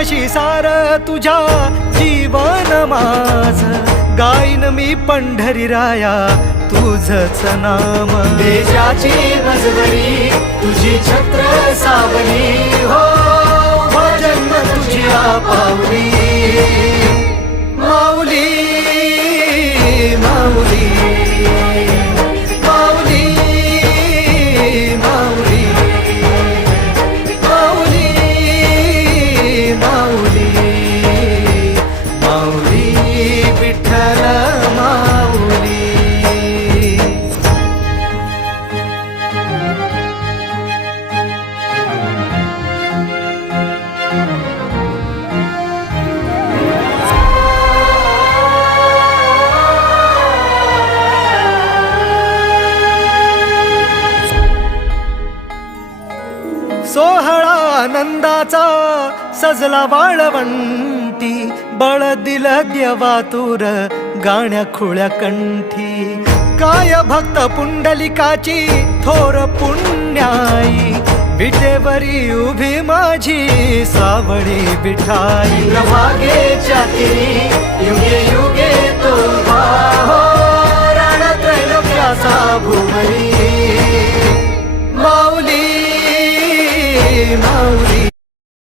तुझ्याशी सार तुझ्या जीवन माझ गाईन मी पंढरी राया तुझच नाम देशाची मजबरी तुझी छत्र सावली हो जन्म तुझी पावली माऊली माऊली माऊली माऊली माऊली माऊली माऊली विठ्ठल माऊली सोहळा आनंदाचा सजला वाळवंटी बळ दिलं देवातूर गाण्या खुळ्या कंठी काय भक्त पुंडलिकाची थोर पुण्याई विटेवरी उभी माझी सावळी विठाई प्रभागेच्या तिरी युगे युगे तो हो